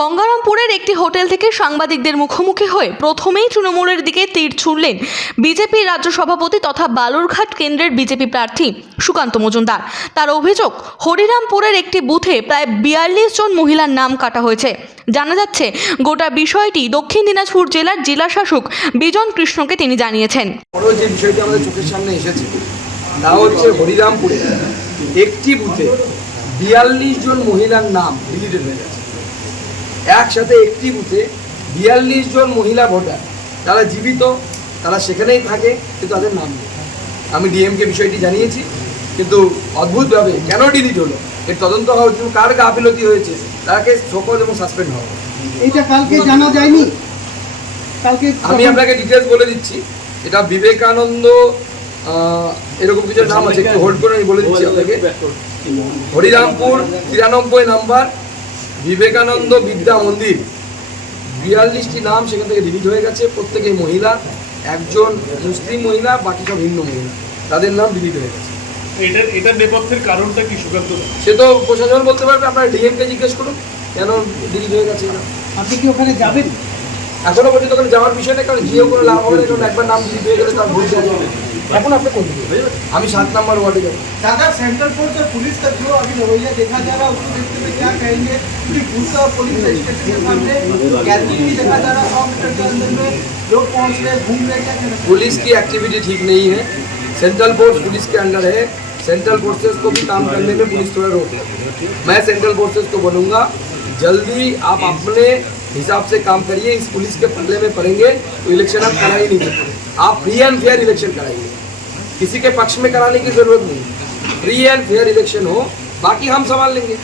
গঙ্গারামপুরের একটি হোটেল থেকে সাংবাদিকদের মুখোমুখি হয়ে প্রথমেই তৃণমূলের দিকে তীর ছুড়লেন বিজেপি রাজ্য সভাপতি তথা বালুরঘাট কেন্দ্রের বিজেপি প্রার্থী সুকান্ত মজুমদার। তার অভিযোগ, হরিরামপুরের একটি বুথে প্রায় বিয়াল্লিশ জন মহিলার নাম কাটা হয়েছে। জানা যাচ্ছে, গোটা বিষয়টি দক্ষিণ দিনাজপুর জেলার জেলা শাসক বিজন কৃষ্ণকে তিনি জানিয়েছেন। হরিরামপুরে একটি বুথে বিয়াল্লিশ জন মহিলার নাম ডিলিটেড হয়ে গেছে। একসাথে একটি বুথে বিয়াল্লিশ জন মহিলা ভোটার। তারা জীবিত তারা সেখানেই থাকে কিন্তু তাদের নাম নেই। আমি ডিএমকে বিষয়টি জানিয়েছি কিন্তু অদ্ভুতভাবে কেন ডিলিট হলো? এর তদন্ত হওয়া উচিত কার গাফিলতি হয়েছে? তাকে সকল এবং সাসপেন্ড হওয়া। এইটা কালকে জানা যায়নি। কালকে আমি আপনাকে ডিটেলস বলে দিচ্ছি। এটা বিবেকানন্দ এরকম কিছু নাম আছে একটু হোল্ড করে আমি বলে দিচ্ছি আপনাকে। হরিরামপুর তিরানব্বই নাম্বার বিবেকানন্দ বিদ্যা মন্দির। বিয়াল্লিশটি নাম সেখান থেকে ডিলিট হয়ে গেছে। প্রত্যেকে মহিলা একজন মুসলিম মহিলা বাকি সব হিন্দু মহিলা। তাদের নাম ডিলিট হয়ে গেছে। এটার এটার নেপথ্যের কারণটা কি সুকান্ত? সে তো প্রশাসন বলতে পারবে আপনারা ডিএমকে জিজ্ঞেস করুন। কেন ডিলিট হয়ে গেছে। আপনি কি ওখানে যাবেন? এখনো পর্যন্ত ওখানে যাওয়ার বিষয় নেই কারণ গিয়েও কোনো লাভ হবে না কারণ একবার নাম ডিলিট হয়ে গেলে তার ভুল যাবে এখন আপনি কোন দিকে? আমি সাত নাম্বার ওয়ার্ডে যাবো दादा सेंट्रल फोर्स और पुलिस का जो अभी रवैया देखा जा रहा है उसको देखते हुए क्या कहेंगे कि पुलिस और पुलिस स्टेशन के सामने गैदरिंग भी देखा जा रहा है सौ मीटर के अंदर में लोग पहुंच रहे घूम रहे क्या कहना पुलिस की एक्टिविटी ठीक नहीं है सेंट्रल फोर्स पुलिस के अंडर है सेंट्रल फोर्सेस को भी काम करने में पुलिस थोड़ा रोक रही है मैं सेंट्रल फोर्सेस को बोलूँगा जल्दी आप अपने हिसाब से काम करिए, इस पुलिस के पल्ले में पड़ेंगे तो इलेक्शन आप करा ही नहीं सकते। आप फ्री एंड फेयर इलेक्शन कराइए। किसी के पक्ष में कराने की ज़रूरत नहीं। फ्री एंड फेयर इलेक्शन हो, बाकी हम संभाल लेंगे।